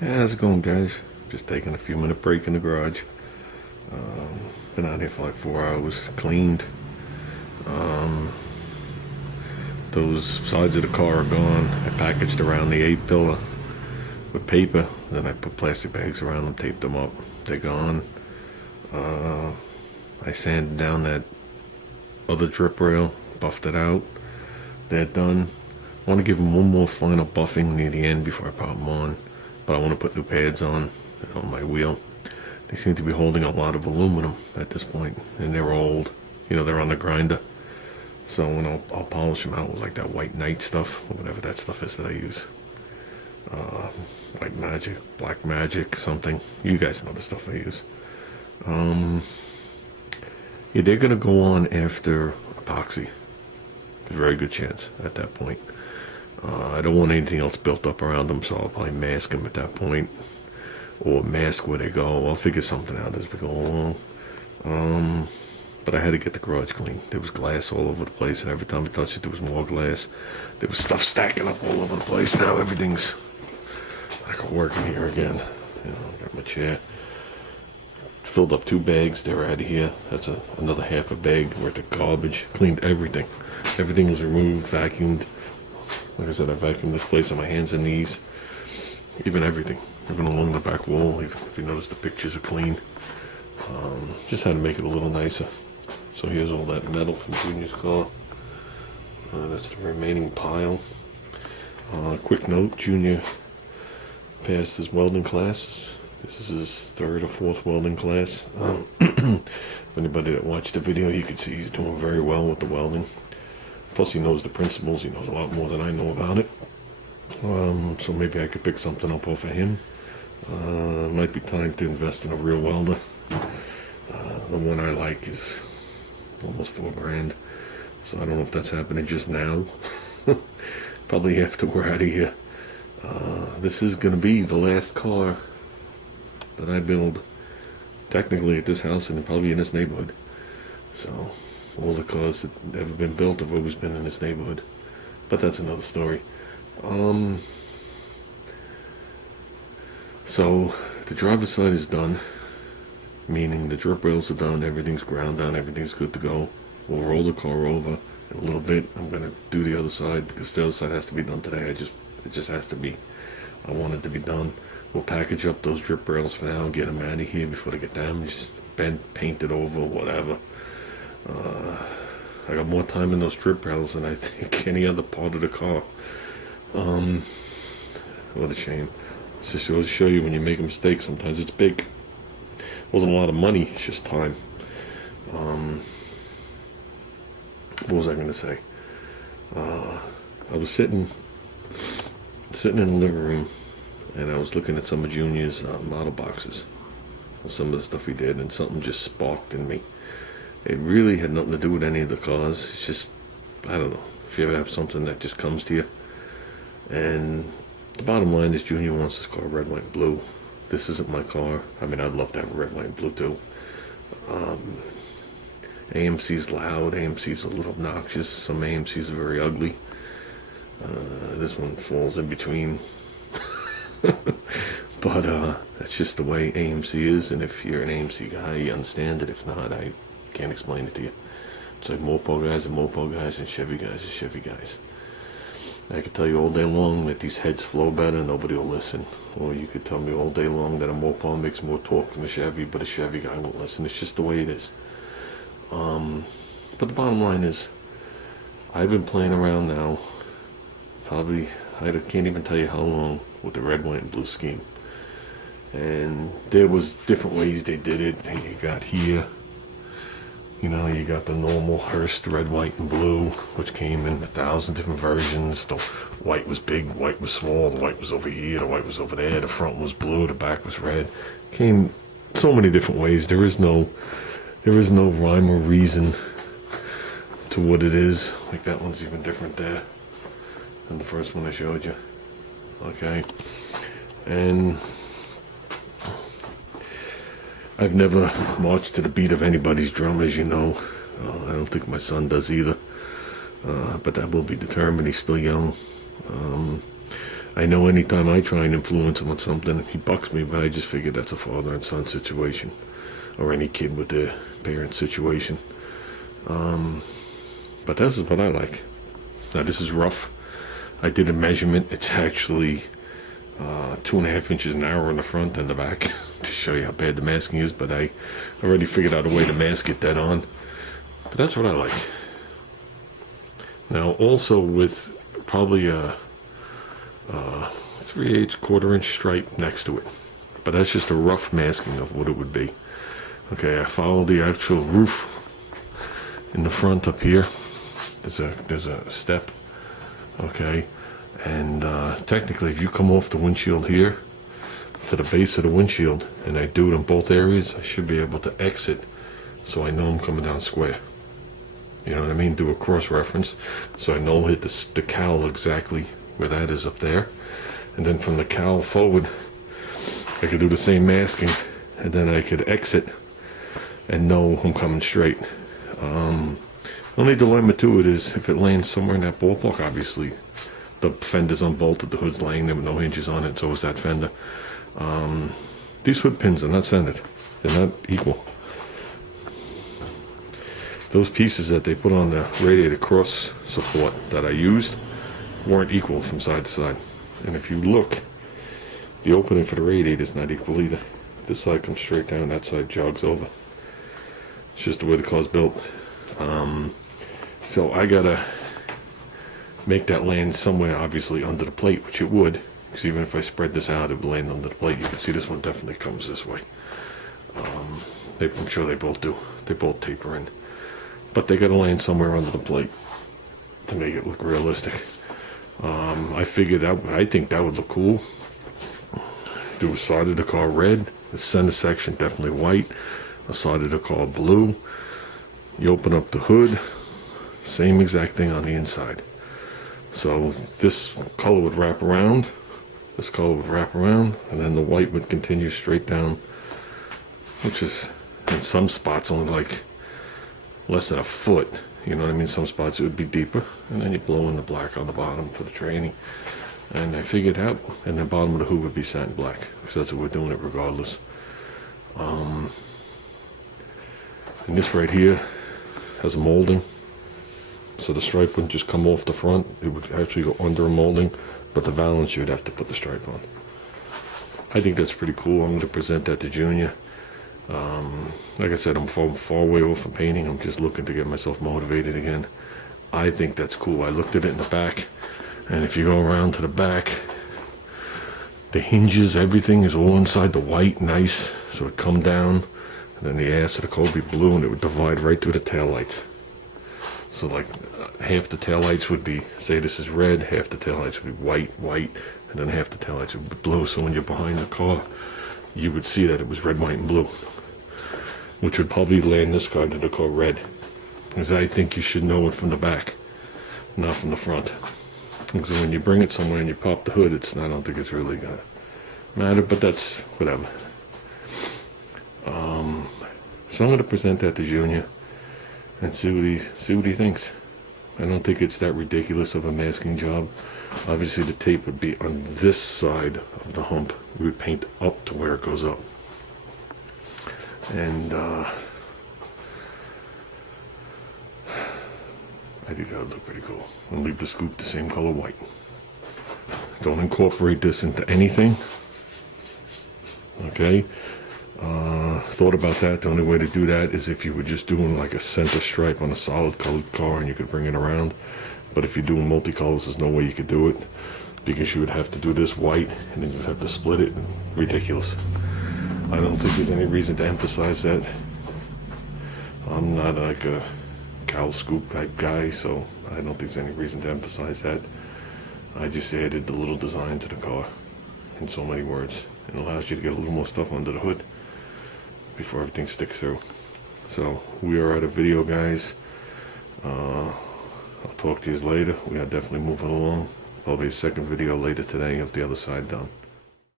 Yeah, how's it going, guys? Just taking a few minute break in the garage. Been out here for like 4 hours. Cleaned. Those sides of the car are gone. I packaged around the A-pillar with paper. Then I put plastic bags around them, taped them up. They're gone. I sanded down that other drip rail, buffed it out. They're done. I want to give them one more final buffing near the end before I pop them on. But I want to put new pads on my wheel. They seem to be holding a lot of aluminum at this point, and they're old. They're on the grinder. So when I'll polish them out with like that white night stuff, or whatever that stuff is that I use. White magic, black magic, something. You guys know the stuff I use. Yeah, they're gonna go on after epoxy. There's a very good chance at that point. I don't want anything else built up around them, so I'll probably mask them at that point, or mask where they go. I'll figure something out as we go along. But I had to get the garage clean. There was glass all over the place, and every time I touched it, there was more glass. There was stuff stacking up all over the place. Now everything's like working here again. Got my chair. Filled up 2 bags. They're out of here. That's another half a bag worth of garbage. Cleaned everything. Everything was removed, vacuumed. Like I said, I vacuumed this place on my hands and knees. Even everything. Even along the back wall. If you notice, the pictures are clean. Just had to make it a little nicer. So here's all that metal from Junior's car. That's the remaining pile. Quick note, Junior passed his welding class. This is his 3rd or 4th welding class. If anybody that watched the video, you could see he's doing very well with the welding. Plus he knows the principles. He knows a lot more than I know about it. So maybe I could pick something up off of him. Might be time to invest in a real welder. The one I like is almost $4,000. So I don't know if that's happening just now. Probably after we're out of here. This is going to be the last car that I build, technically at this house and probably in this neighborhood. So all the cars that have ever been built have always been in this neighborhood. But that's another story. So the driver's side is done, meaning the drip rails are done, everything's ground down, everything's good to go. We'll roll the car over in a little bit. I'm going to do the other side because the other side has to be done today. It just has to be. I want it to be done. We'll package up those drip rails for now and get them out of here before they get damaged, bent, painted over, whatever. I got more time in those drip rails than I think any other part of the car. What a shame. It's just goes to show you when you make a mistake, sometimes it's big. It wasn't a lot of money, it's just time. What was I going to say? I was sitting in the living room, and I was looking at some of Junior's model boxes of some of the stuff he did, and something just sparked in me. It really had nothing to do with any of the cars. It's just, I don't know, if you ever have something that just comes to you. And the bottom line is Junior wants his car red, white, and blue. This isn't my car. I mean, I'd love to have a red, white, and blue too. AMC's loud. AMC's a little obnoxious. Some AMC's are very ugly. This one falls in between. But that's just the way AMC is, and if you're an AMC guy, you understand it. If not, I can't explain it to you. It's like Mopo guys are Mopo guys, and Chevy guys are Chevy guys. I could tell you all day long that these heads flow better, nobody will listen. Or you could tell me all day long that a Mopo makes more torque than a Chevy, but a Chevy guy won't listen. It's just the way it is. But the bottom line is, I've been playing around now, probably, I can't even tell you how long, with the red, white, and blue scheme. And there was different ways they did it. And you got here, you got the normal Hearst red, white, and blue, which came in 1,000 different versions. The white was big, the white was small, the white was over here, the white was over there, the front was blue, the back was red. Came so many different ways. There is no rhyme or reason to what it is. Like that one's even different there than the first one I showed you. Okay. And I've never marched to the beat of anybody's drum, as you know. I don't think my son does either. But that will be determined. He's still young. I know anytime I try and influence him on something, he bucks me, but I just figured that's a father and son situation, or any kid with their parent situation. But this is what I like. Now this is rough. I did a measurement. It's actually 2.5 inches narrower in the front than the back to show you how bad the masking is, but I already figured out a way to mask it dead on. But that's what I like. Now also with probably a 3/8 quarter-inch stripe next to it, but that's just a rough masking of what it would be. Okay, I follow the actual roof in the front up here. There's a step. Okay, and technically if you come off the windshield here to the base of the windshield, and I do it in both areas, I should be able to exit so I know I'm coming down square. You know what I mean? Do a cross reference so I know I'll hit the cowl exactly where that is up there, and then from the cowl forward I could do the same masking, and then I could exit and know I'm coming straight. Only dilemma to it is if it lands somewhere in that ballpark. Obviously the fender's unbolted, the hood's laying there with no hinges on it, so is that fender. These hood pins are not centered, they're not equal. Those pieces that they put on the radiator cross support that I used weren't equal from side to side. And if you look, the opening for the radiator is not equal either. This side comes straight down, that side jogs over. It's just the way the car's built. So I gotta make that land somewhere, obviously under the plate, which it would, because even if I spread this out, it would land under the plate. You can see this one definitely comes this way. I'm sure they both do. They both taper in. But they gotta land somewhere under the plate to make it look realistic. I figured out, I think that would look cool. Do a side of the car red, the center section definitely white, a side of the car blue. You open up the hood, same exact thing on the inside. So this color would wrap around, this color would wrap around, and then the white would continue straight down, which is in some spots only like less than a foot. You know what I mean? Some spots it would be deeper, and then you blow in the black on the bottom for the training. And I figured out, and the bottom of the hood would be satin black, because that's what we're doing it regardless. And this right here has a molding, so the stripe wouldn't just come off the front, it would actually go under a molding, but the valance you'd have to put the stripe on. I think that's pretty cool. I'm going to present that to Junior. Like I said, I'm far way off from painting. I'm just looking to get myself motivated again. I think that's cool. I looked at it in the back, and if you go around to the back, the hinges, everything is all inside the white, nice, so it'd come down, and then the ass of the car would be blue, and it would divide right through the taillights. So like half the taillights would be, say this is red, half the taillights would be white, and then half the taillights would be blue. So when you're behind the car, you would see that it was red, white, and blue, which would probably land this car to the car red, because I think you should know it from the back, not from the front. And so when you bring it somewhere and you pop the hood, I don't think it's really gonna matter, but that's whatever. So I'm gonna present that to Junior and see what he thinks. I don't think it's that ridiculous of a masking job. Obviously the tape would be on this side of the hump. We would paint up to where it goes up. And I think that would look pretty cool. And leave the scoop the same color white. Don't incorporate this into anything. Okay? Thought about that. The only way to do that is if you were just doing like a center stripe on a solid colored car and you could bring it around. But if you're doing multicolors, there's no way you could do it, because you would have to do this white and then you'd have to split it. Ridiculous. I don't think there's any reason to emphasize that. I'm not like a cowl scoop type guy, so I don't think there's any reason to emphasize that. I just added the little design to the car in so many words. It allows you to get a little more stuff under the hood before everything sticks through. So we are out of video, guys. I'll talk to you later. We are definitely moving along. Probably a second video later today of the other side done.